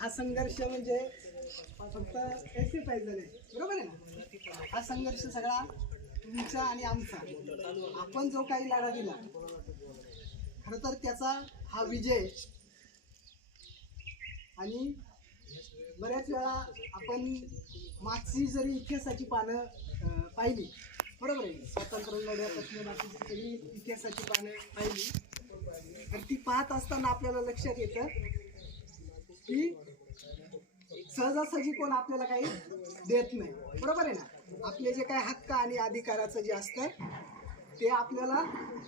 हा संघर्ष म्हणजे फक्त एक्सरसाइज नाही, बरोबर आहे ना? हा संघर्ष सगळा तुमचा आणि आमचा. आपण जो काही लढा दिला, खरं तर त्याचा हा विजय. आणि बऱ्याच वेळा आपण मागची जरी इतिहासाची पानं पाहिली, बरोबर आहे, स्वातंत्र्य लढ्यापासून मागची सगळी इतिहासाची पानं पाहिली, तर ती पाहत असताना आपल्याला लक्षात येतं की सहजासहजी कोण आपल्याला काही देत नाही, बरोबर आहे ना? आपले जे काही हक्क आणि अधिकाराचं जे असतं ते आपल्याला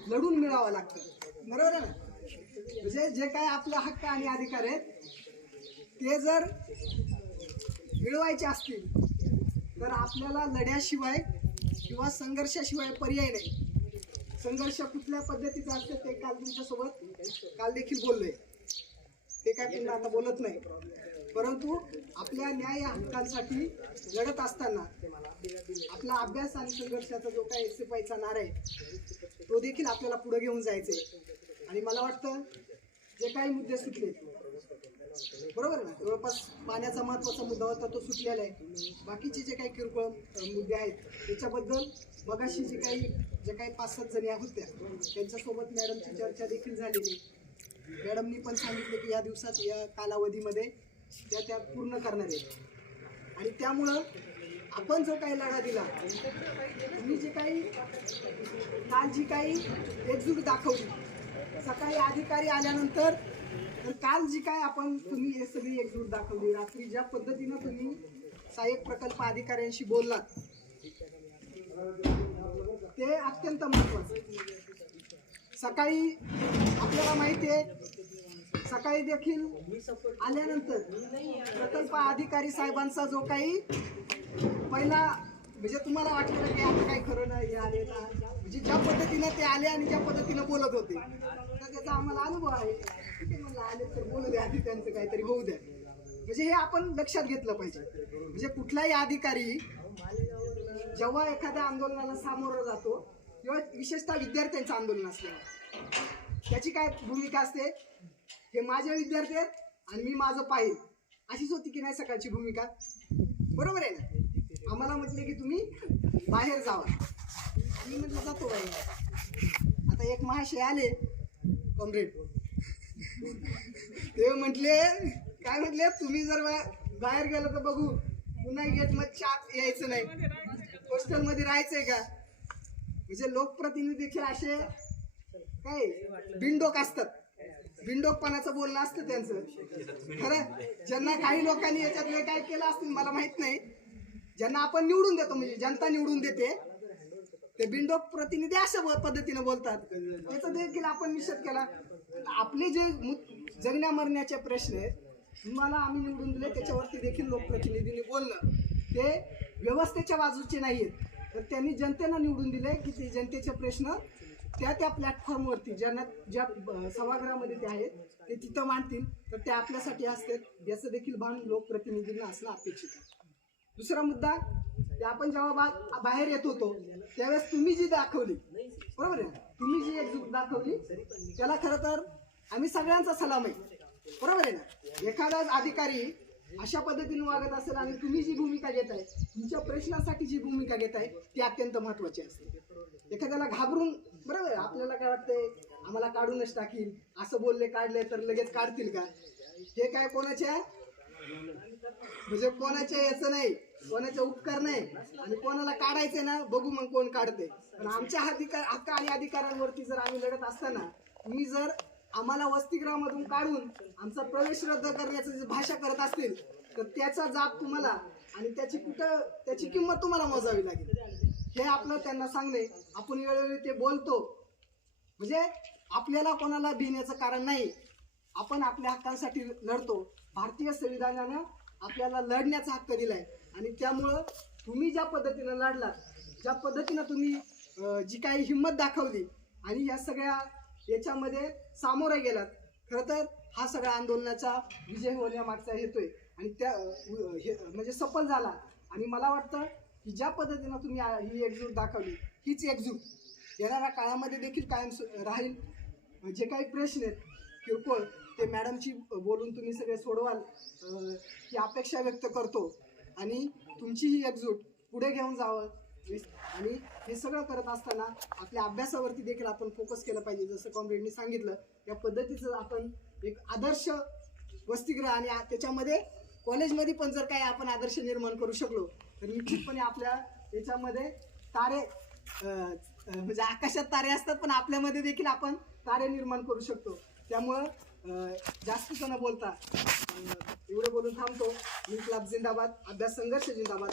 लढून मिळावं लागतं, बरोबर आहे ना? म्हणजे जे काही आपले हक्क आणि अधिकार आहेत ते जर मिळवायचे असतील तर आपल्याला लढ्याशिवाय किंवा संघर्षाशिवाय पर्याय नाही. संघर्ष कुठल्या पद्धतीचा असतं ते काल तुमच्यासोबत काल देखील बोललोय, ते काय पुन्हा आता बोलत नाही. परंतु आपल्या न्याय हक्कांसाठी लढत असताना आपला अभ्यास आणि संघर्षाचा जो काही SFIचा नारा आहे तो देखील आपल्याला पुढे घेऊन जायचे. आणि मला वाटतं जे काही मुद्दे सुटले, बरोबर ना, जवळपास पाण्याचा महत्त्वाचा मुद्दा होता तो सुटलेला आहे. बाकीचे जे काही किरकोळ मुद्दे आहेत त्याच्याबद्दल मगाशी जे काही 5-7 जणी होत्या त्यांच्यासोबत मॅडमची चर्चा देखील झालेली. मॅडमनी पण सांगितले की या दिवसात या कालावधीमध्ये त्या पूर्ण करणार आहेत. आणि त्यामुळं आपण जो काही लढा दिला, तुम्ही जे काही काल जी काही एकजूट दाखवली, सकाळी अधिकारी आल्यानंतर, तर काल जी काय तुम्ही हे सगळी एकजूट दाखवली, रात्री ज्या पद्धतीनं तुम्ही सहाय्यक प्रकल्प अधिकाऱ्यांशी बोललात ते अत्यंत महत्त्वाचं. सकाळी आपल्याला माहिती आहे, सकाळी देखील आल्यानंतर प्रकल्प अधिकारी साहेबांचा जो काही पहिला म्हणजे तुम्हाला वाटलं की आता काही खरं नाही, हे आले ना, म्हणजे ज्या पद्धतीनं ते आले आणि ज्या पद्धतीनं बोलत होते तर त्याचा आम्हाला अनुभव आहे. ठीक आहे, म्हणलं आले तर बोलू द्या, आधी त्यांचं काहीतरी होऊ द्या. म्हणजे हे आपण लक्षात घेतलं पाहिजे. म्हणजे कुठलाही अधिकारी जेव्हा एखाद्या आंदोलनाला सामोरं जातो किंवा विशेषतः विद्यार्थ्यांचं आंदोलन असल्यावर त्याची काय भूमिका असते, हे माझे विद्यार्थी आहेत आणि मी माझं पाहिजे, अशीच होती की नाही सकाळची भूमिका, बरोबर आहे ना? आम्हाला म्हटले की तुम्ही बाहेर जावा, मी म्हटलं जातो बाहेर. आता एक महाशय आले कॉम्रेड, ते म्हटले काय म्हटले, तुम्ही जर बाहेर गेला तर बघू, पुन्हा गेट मध्ये आत यायचं नाही, हॉस्टेलमध्ये राहायचंय का? म्हणजे लोकप्रतिनिधी देखील असे काय बिनडोक असतात, बिनडोकपणाचं बोलणं असतं त्यांचं. खरं ज्यांना काही लोकांनी याच्यातले काय केलं असतील मला माहित नाही, ज्यांना आपण निवडून देतो म्हणजे जनता निवडून देते ते बिनडोक प्रतिनिधी अशा पद्धतीने बोलतात. त्याचा देखील आपण निषेध केला. आपले जे जगण्या मरण्याचे प्रश्न आहेत, तुम्हाला आम्ही निवडून दिले, त्याच्यावरती देखील लोकप्रतिनिधींनी बोलणं ते व्यवस्थेच्या बाजूचे नाही आहेत. तर त्यांनी जनतेनं निवडून दिले की ते जनतेचे प्रश्न त्या प्लॅटफॉर्मवरती ज्या सभागृहामध्ये ते आहेत ते तिथं मांडतील, तर ते आपल्यासाठी असतात याचं देखील भान लोकप्रतिनिधींना असणं अपेक्षित आहे. दुसरा मुद्दा, ते आपण जेव्हा बाहेर येत होतो त्यावेळेस तुम्ही जी दाखवली, बरोबर आहे, तुम्ही जी एकजूट दाखवली त्याला खरं तर आम्ही सगळ्यांचा सलाम आहे, बरोबर आहे ना? एखादा अधिकारी अशा पद्धतीने वागत असेल आणि तुम्ही जी भूमिका घेताय, तुमच्या प्रश्नासाठी जी भूमिका घेताय ती अत्यंत महत्वाची असते. एखाद्याला घाबरून, बरोबर, आपल्याला काय वाटतंय आम्हाला काढूनच टाकील, असं बोलले काढले तर लगेच काढतील का? हे काय कोणाच्या म्हणजे कोणाच्या याचं नाही, कोणाचे उपकार नाही, आणि कोणाला काढायचंय ना बघू मग कोण काढते. पण आमच्या हक्क आणि अधिकारांवरती जर आम्ही लढत असताना तुम्ही जर आम्हाला वसतिगृहामधून काढून आमचा प्रवेश रद्द करण्याची भाषा करत असतील तर त्याचा जाब तुम्हाला आणि त्याची किंमत तुम्हाला मोजावी लागेल. हे आपलं त्यांना सांगणे. आपण वेळोवेळी ते बोलतो म्हणजे आपल्याला कोणाला भिण्याचं कारण नाही, आपण आपल्या हक्कांसाठी लढतो. भारतीय संविधानानं आपल्याला लढण्याचा हक्क दिलाय आणि त्यामुळं तुम्ही ज्या पद्धतीनं लढलात, ज्या पद्धतीनं तुम्ही जी काही हिंमत दाखवली आणि या सगळ्या याच्यामध्ये सामोरे गेलात, खरं तर हा सगळ्या आंदोलनाचा विजय होण्यामागचा हेतू आहे आणि त्या म्हणजे सफल झाला. आणि मला वाटतं की ज्या पद्धतीनं तुम्ही ही एकजूट दाखवली, हीच एकजूट येणाऱ्या काळामध्ये देखील कायम राहील. जे काही प्रश्न आहेत किरकोळ ते मॅडमची बोलून तुम्ही सगळे सोडवाल ही अपेक्षा व्यक्त करतो आणि तुमची ही एकजूट पुढे घेऊन जावं आणि हे सगळं करत असताना आपल्या अभ्यासावरती देखील आपण फोकस केलं पाहिजे. जसं कॉम्रेडनी सांगितलं त्या पद्धतीचं आपण एक आदर्श वसतिगृह आणि त्याच्यामध्ये कॉलेजमध्ये पण जर काही आपण आदर्श निर्माण करू शकलो तर निश्चितपणे आपल्या याच्यामध्ये तारे म्हणजे आकाशात तारे असतात पण आपल्यामध्ये देखील आपण तारे निर्माण करू शकतो. त्यामुळं जास्त न बोलता एवढं बोलून थांबतो. इन्क्लाब जिंदाबाद, अभ्यास संघर्ष जिंदाबाद.